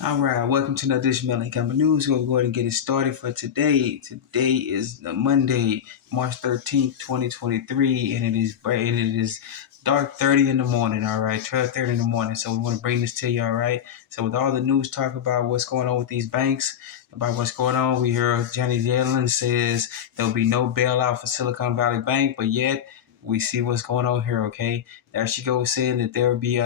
All right, welcome to another edition of Income News. We'll go ahead and get it started for today. Today is Monday, March 13th, 2023, and it is bright and it is dark 30 in the morning, all right, 12:30 in the morning. So we want to bring this to you, all right. So with all the news talk about what's going on with these banks, about what's going on, we hear Janet Yellen says there'll be no bailout for Silicon Valley Bank, but yet we see what's going on here, okay? There she goes saying that there will be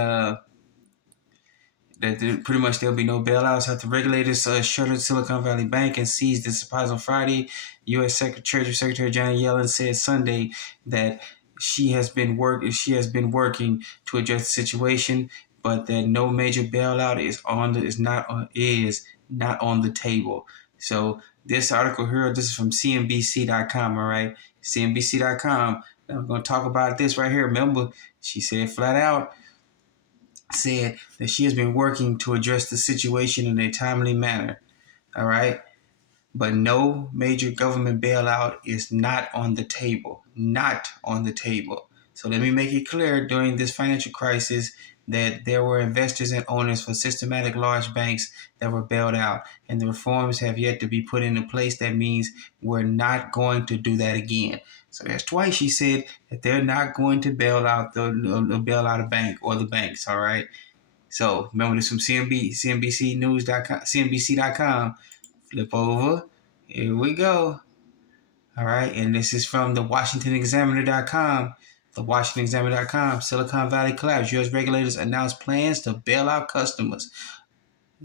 pretty much there'll be no bailouts after regulators shuttered Silicon Valley Bank and seized its supplies on Friday. U.S. Treasury Secretary Janet Yellen said Sunday that she has been working to address the situation, but that no major bailout is not on the table. So this article here, this is from CNBC.com. All right, CNBC.com. I'm going to talk about this right here. Remember, she said flat out, said that she has been working to address the situation in a timely manner. All right. But no major government bailout is not on the table. Not on the table. So let me make it clear during this financial crisis that there were investors and owners for systematic large banks that were bailed out, and the reforms have yet to be put into place. That means we're not going to do that again. So that's twice she said that they're not going to bail out a bank or the banks. All right. So remember this from CNBC.com, CNBC.com. Flip over. Here we go. All right. And this is from the WashingtonExaminer.com. The WashingtonExaminer.com. Silicon Valley collapse. U.S. regulators announce plans to bail out customers.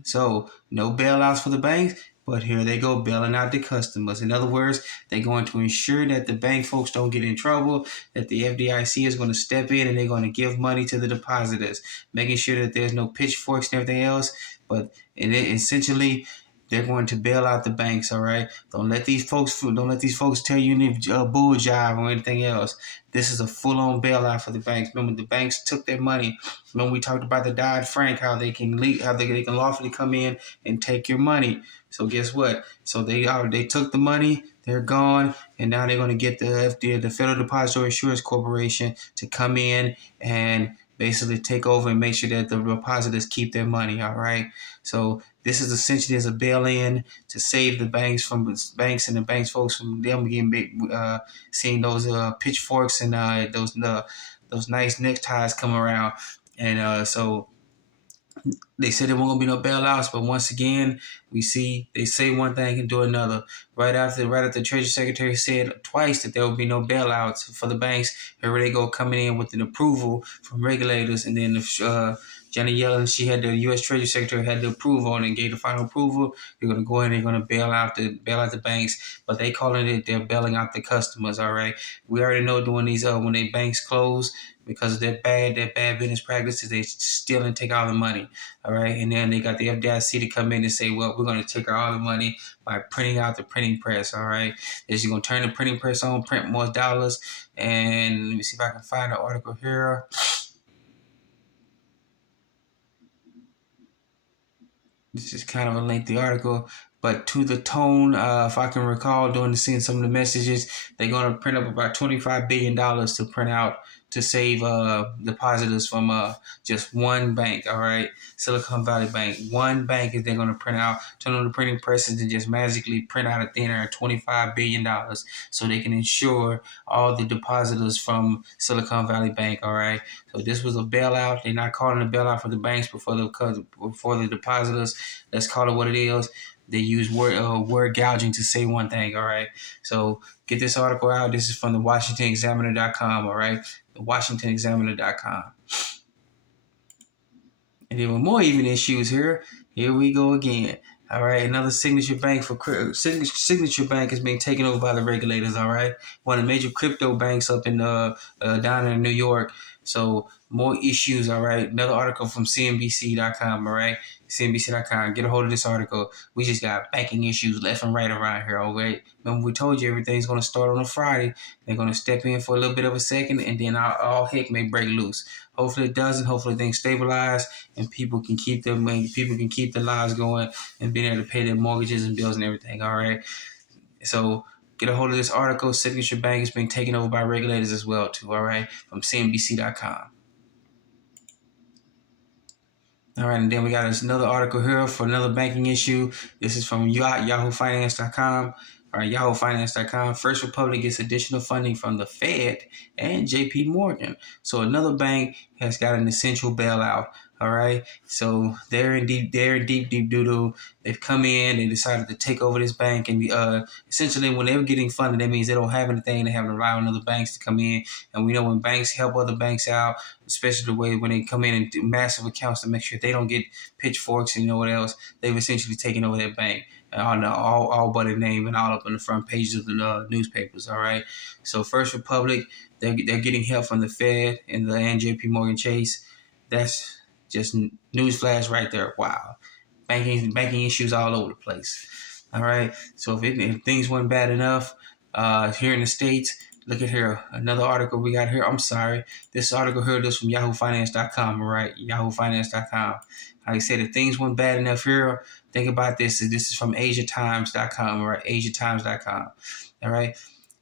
So no bailouts for the banks, but here they go bailing out the customers. In other words, they're going to ensure that the bank folks don't get in trouble, that the FDIC is going to step in and they're going to give money to the depositors, making sure that there's no pitchforks and everything else. But essentially, they're going to bail out the banks. All right. Don't let these folks tell you any bull jive or anything else. This is a full-on bailout for the banks. Remember, the banks took their money. Remember, we talked about the Dodd-Frank, how they can lawfully come in and take your money. So guess what? So they took the money. They're gone, and now they're going to get the FDA, the Federal Depository Insurance Corporation, to come in and basically take over and make sure that the depositors keep their money. All right. So this is essentially as a bail-in to save the banks and the banks folks from them getting seeing those pitchforks and those nice neckties come around. And so they said there won't gonna be no bailouts, but once again, we see they say one thing and do another. Right after Treasury Secretary said twice that there will be no bailouts for the banks, here they go coming in with an approval from regulators, and then Janet Yellen, she had the U.S. Treasury Secretary had the approval and gave the final approval. They're gonna go in, they're gonna bail out the banks, but they calling it they're bailing out the customers. All right, we already know doing these when they banks close because of their bad business practices, they steal and take all the money. All right. And then they got the FDIC to come in and say, well, we're going to take all the money by printing out the printing press. All right. They're just going to turn the printing press on, print more dollars. And let me see if I can find an article here. This is kind of a lengthy article, but to the tone, if I can recall, seeing some of the messages, they're going to print up about $25 billion to print out to save depositors from just one bank. All right, Silicon Valley Bank. One bank is they're going to turn on the printing presses and just magically print out a thin air $25 billion so they can insure all the depositors from Silicon Valley Bank. All right, so this was a bailout. They're not calling a bailout for the banks, but for the depositors. Let's call it what it is. They use word gouging to say one thing. All right. So get this article out. This is from the WashingtonExaminer.com. All right. The WashingtonExaminer.com. And there were more even issues here. Here we go again. All right, another signature bank is being taken over by the regulators. All right, one of the major crypto banks up in down in New York. So more issues. All right, another article from CNBC.com. All right, CNBC.com. Get a hold of this article. We just got banking issues left and right around here. All right, remember we told you everything's going to start on a Friday. They're going to step in for a little bit of a second, and then all heck may break loose. Hopefully it doesn't. Hopefully things stabilize and people can keep their money, people can keep their lives going and being able to pay their mortgages and bills and everything. All right. So get a hold of this article. Signature Bank is being taken over by regulators as well too. All right. From CNBC.com. All right, and then we got another article here for another banking issue. This is from YahooFinance.com. All right, YahooFinance.com. First Republic gets additional funding from the Fed and JPMorgan. So another bank has got an essential bailout. All right, so they're in deep doo doo. They've come in, they decided to take over this bank, and essentially when they're getting funded, that means they don't have anything. They have to rely on other banks to come in, and we know when banks help other banks out, especially the way when they come in and do massive accounts to make sure they don't get pitchforks and you know what else, they've essentially taken over that bank. All but a name and all up on the front pages of the newspapers. All right. So First Republic, they're getting help from the Fed and JP Morgan Chase. That's just newsflash right there. Wow, banking issues all over the place. All right. So if things weren't bad enough here in the States, look at here. Another article we got here. I'm sorry. This article here is from YahooFinance.com. All right. YahooFinance.com. Like I said, if things weren't bad enough here, think about this. This is from AsiaTimes.com. All right. AsiaTimes.com. All right.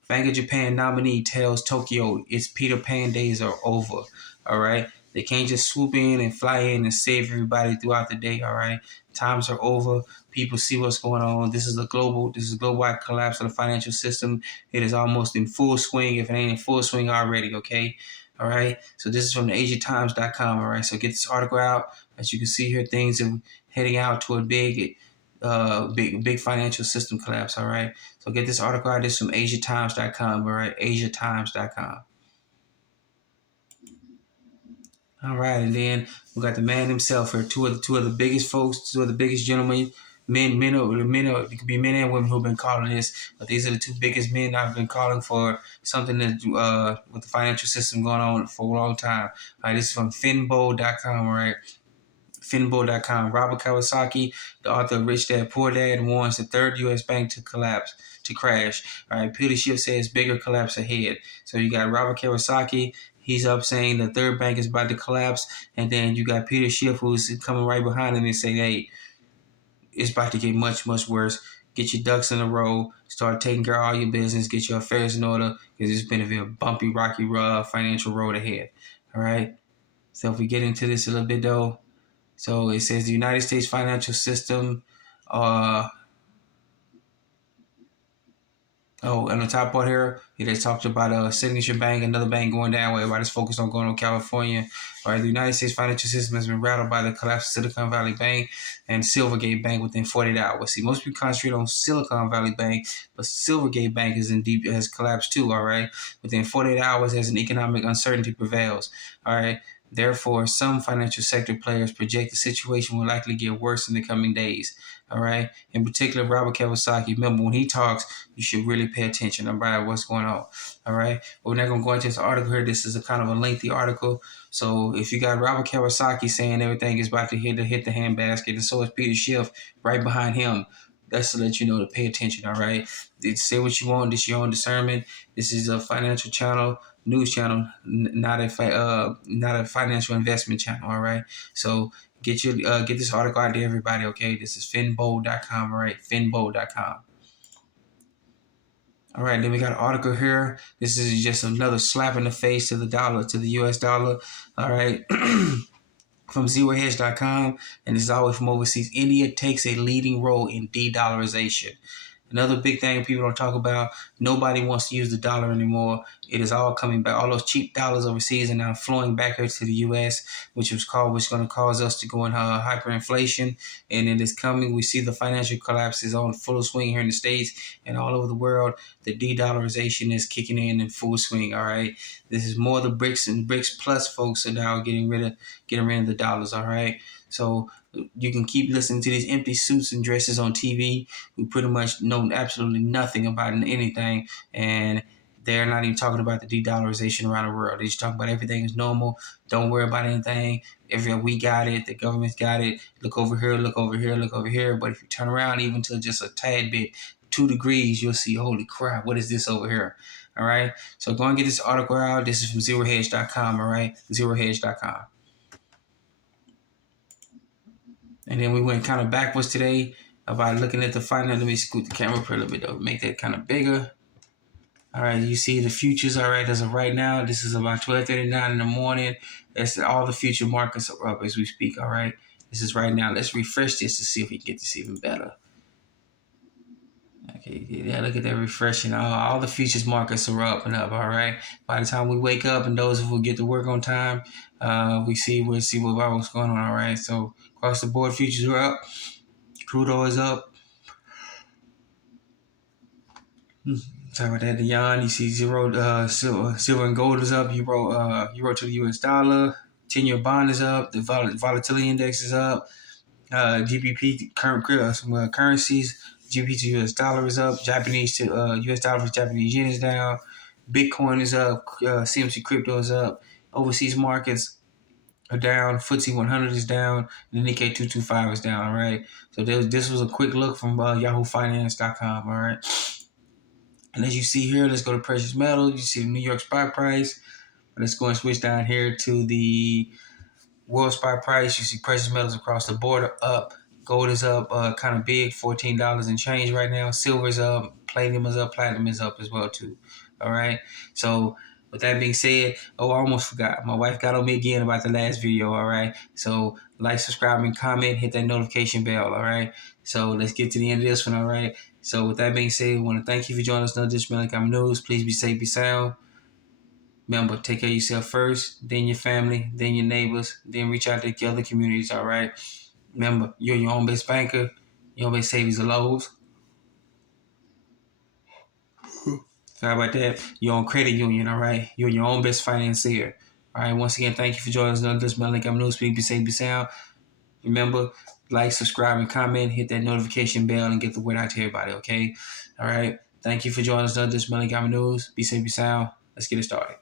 Bank of Japan nominee tells Tokyo its Peter Pan days are over. All right. They can't just swoop in and fly in and save everybody throughout the day. All right. Times are over. People see what's going on. This is a global collapse of the financial system. It is almost in full swing, if it ain't in full swing already. Okay. All right. So this is from the AsiaTimes.com. All right. So get this article out. As you can see here, things are heading out to a big financial system collapse. All right. So get this article out. This is from AsiaTimes.com. All right. AsiaTimes.com. All right, and then we got the man himself here. Two of the biggest folks, two of the biggest gentlemen, it could be men and women who've been calling this, but these are the two biggest men I've been calling for something that with the financial system going on for a long time. All right, this is from Finbo.com. All right. Finbo.com. Robert Kawasaki, the author of Rich Dad Poor Dad, warns the third U.S. bank to crash. All right, Peter Schiff says bigger collapse ahead. So you got Robert Kawasaki. He's up saying the third bank is about to collapse, and then you got Peter Schiff who's coming right behind him and saying, "Hey, it's about to get much worse. Get your ducks in a row. Start taking care of all your business. Get your affairs in order because it's been a very bumpy, rocky, financial road ahead." All right. So if we get into this a little bit though. So it says the United States financial system. And the top part here, it has talked about a Signature Bank, another bank going down where everybody's focused on going to California. All right, the United States financial system has been rattled by the collapse of Silicon Valley Bank and Silvergate Bank within 48 hours. See, most people concentrate on Silicon Valley Bank, but Silvergate Bank has collapsed too. All right, within 48 hours, as an economic uncertainty prevails. All right. Therefore, some financial sector players project the situation will likely get worse in the coming days. All right. In particular, Robert Kawasaki. Remember, when he talks, you should really pay attention about what's going on. All right. But we're not going to go into this article here. This is a kind of a lengthy article. So if you got Robert Kawasaki saying everything is about to hit the handbasket, and so is Peter Schiff right behind him, that's to let you know to pay attention. All right. Say what you want. This is your own discernment. This is a financial channel, news channel, not a financial investment channel. All right. So get this article out to everybody. Okay. This is Finbo.com. All right. Finbo.com. All right, then we got an article here. This is just another slap in the face to the dollar, to the U.S. dollar. All right, from ZeroHedge.com, and this is always from overseas. India takes a leading role in de-dollarization. Another big thing people don't talk about, nobody wants to use the dollar anymore. It is all coming back. All those cheap dollars overseas are now flowing back here to the U.S., which is going to cause us to go in hyperinflation. And it is coming. We see the financial collapse is on full swing here in the States and all over the world. The de-dollarization is kicking in full swing. All right. This is more the BRICS and BRICS Plus folks are now getting rid of the dollars. All right. So you can keep listening to these empty suits and dresses on TV who pretty much know absolutely nothing about anything, and they're not even talking about the de-dollarization around the world. They're just talking about everything is normal. Don't worry about anything. We got it. The government's got it. Look over here, look over here, look over here. But if you turn around even to just a tad bit, 2 degrees, you'll see, holy crap, what is this over here? All right. So go and get this article out. This is from ZeroHedge.com. All right. ZeroHedge.com. And then we went kind of backwards today about looking at the final. Let me scoot the camera for a little bit though, make that kind of bigger. All right, you see the futures. All right, as of right now, this is about 12:39 in the morning. That's all the future markets are up as we speak. All right, This is right now. Let's refresh this to see if we can get this even better. Okay, yeah, look at that refreshing. All the futures markets are up and up. All right. By the time we wake up and those who get to work on time, we'll see what's going on. All right. So across the board, futures are up. Crude oil is up. Sorry about that, Dion. You see silver and gold is up. Euro to the US dollar. 10-year bond is up. The volatility index is up. GBP currencies. GBP to US dollar is up. Japanese to US dollar for Japanese yen is down. Bitcoin is up. CMC crypto is up. Overseas markets are down. FTSE 100 is down. The Nikkei 225 is down. All right. So this was a quick look from YahooFinance.com. All right. And as you see here, let's go to precious metals. You see the New York spot price. Let's go and switch down here to the world spot price. You see precious metals across the board up. Gold is up kind of big, $14 and change right now. Silver is up. Platinum is up. Platinum is up as well too. All right. So with that being said, I almost forgot. My wife got on me again about the last video. All right. So like, subscribe, and comment. Hit that notification bell. All right. So let's get to the end of this one. All right. So with that being said, I want to thank you for joining us on another edition of Economic News. Please be safe, be sound. Remember, take care of yourself first, then your family, then your neighbors, then reach out to the other communities, all right? Remember, you're your own best banker, your own best savings of lows. Sorry about that. Your own credit union, all right? You're your own best financier. All right, once again, thank you for joining us on this Economic News. Please be safe, be sound. Remember, like, subscribe, and comment. Hit that notification bell and get the word out to everybody, okay? All right? Thank you for joining us on this Economic News. Be safe, be sound. Let's get it started.